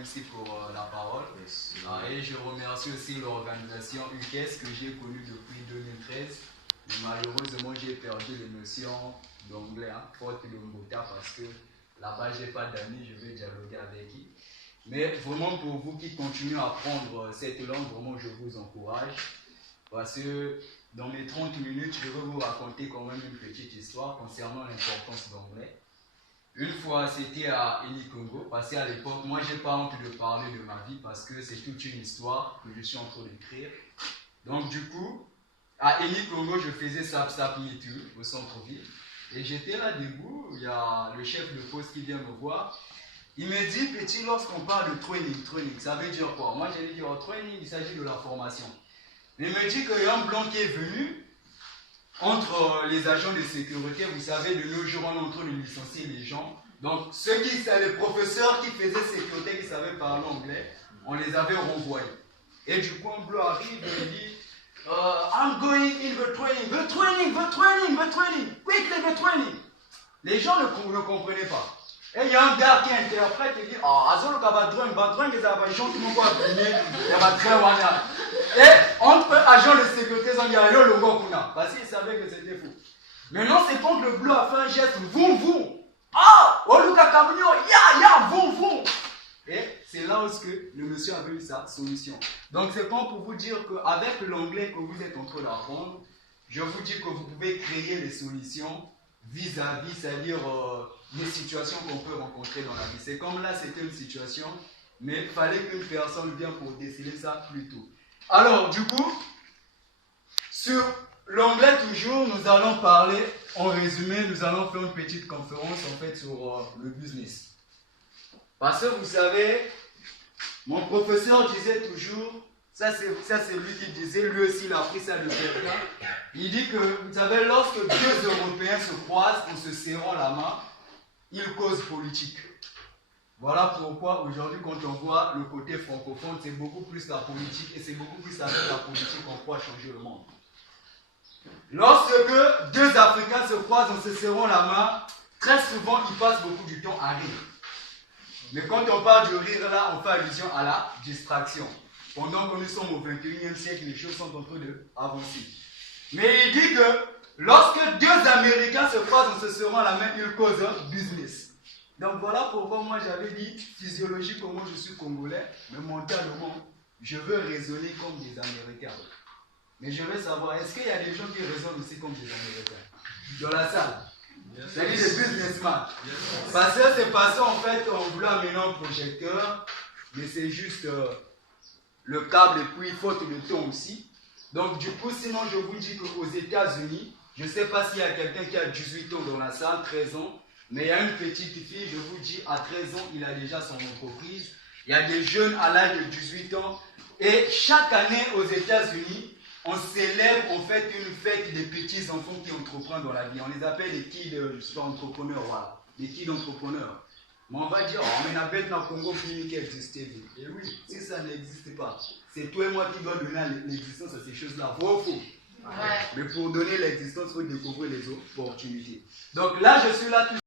MC pour la parole. Et je remercie aussi l'organisation UKES que j'ai connue depuis 2013. Mais malheureusement, j'ai perdu les notions d'anglais, faute de Mbota, parce que là-bas, je n'ai pas d'amis, je vais dialoguer avec qui. Mais vraiment, pour vous qui continuez à apprendre cette langue, vraiment, je vous encourage. Parce que dans mes 30 minutes, je vais vous raconter quand même une petite histoire concernant l'importance d'anglais. Une fois, c'était à Eni Congo, parce qu'à l'époque, moi, je n'ai pas honte de parler de ma vie parce que c'est toute une histoire que je suis en train d'écrire. Donc, du coup, à Eni Congo, je faisais Sap Sap Me Too au centre-ville. Et j'étais là debout, il y a le chef de poste qui vient me voir. Il me dit, petit, lorsqu'on parle de training, ça veut dire quoi? Moi, j'allais dire, training, il s'agit de la formation. Il me dit qu'il y a un blanc qui est venu entre les agents de sécurité. Vous savez, de nos jours, on est en train de licencier les gens. Donc, les professeurs qui faisaient sécurité, qui savaient parler anglais, on les avait renvoyés. Et du coup, un blanc arrive et il dit, I'm going in the training, quickly the training. Les gens ne comprenaient pas. Et il y a un gars qui interprète et dit, et entre agents de sécurité, ils ont dit, parce qu'ils savaient que c'était faux. Maintenant, c'est quand le bleu a fait un geste, voum, voum. Ah, Oluka Kabunyo, ya, voum, voum. Et c'est là où le monsieur avait eu sa solution. Donc, c'est pas pour vous dire qu'avec l'anglais que vous êtes en train d'apprendre, je vous dis que vous pouvez créer des solutions vis-à-vis, c'est-à-dire des situations qu'on peut rencontrer dans la vie. C'est comme là, c'était une situation, mais il fallait qu'une personne vienne pour déceler ça plus tôt. Alors, du coup, sur l'anglais toujours, nous allons parler, en résumé, nous allons faire une petite conférence en fait sur le business. Parce que vous savez, mon professeur disait toujours, ça c'est lui qui disait, lui aussi il a appris ça de quelqu'un. Il dit que, vous savez, lorsque deux Européens se croisent en se serrant la main, ils causent politique. Voilà pourquoi aujourd'hui quand on voit le côté francophone, c'est beaucoup plus la politique et c'est beaucoup plus avec la politique qu'on croit changer le monde. Lorsque deux Africains se croisent en se serrant la main, très souvent ils passent beaucoup du temps à rire. Mais quand on parle du rire là, on fait allusion à la distraction. Pendant que nous sommes au 21e siècle, les choses sont en train d'avancer. Mais il dit que lorsque deux Américains se croisent en se serrant la main, ils causent un business. Donc voilà pourquoi moi j'avais dit physiologiquement je suis congolais, mais mentalement je veux raisonner comme des Américains. Mais je veux savoir, est-ce qu'il y a des gens qui raisonnent aussi comme des Américains dans la salle? C'est-à-dire des businessmen. Parce que c'est passé en fait, on voulait amener un projecteur, mais c'est juste le câble et puis faute de temps aussi. Donc du coup, sinon je vous dis qu'aux États-Unis, je ne sais pas s'il y a quelqu'un qui a 18 ans dans la salle, 13 ans, mais il y a une petite fille, je vous dis, à 13 ans, il a déjà son entreprise. Il y a des jeunes à l'âge de 18 ans. Et chaque année aux États-Unis, on célèbre en fait une fête des petits enfants qui entreprennent dans la vie. On les appelle les kids entrepreneurs, voilà. Les kids entrepreneurs. Mais on va dire, oh, mais la bête dans le Congo fini qui existait. Et oui, si ça n'existe pas, c'est toi et moi qui dois donner l'existence à ces choses-là. Vrai ou faux? Ouais. Mais pour donner l'existence, il faut découvrir les opportunités. Donc là, je suis là tout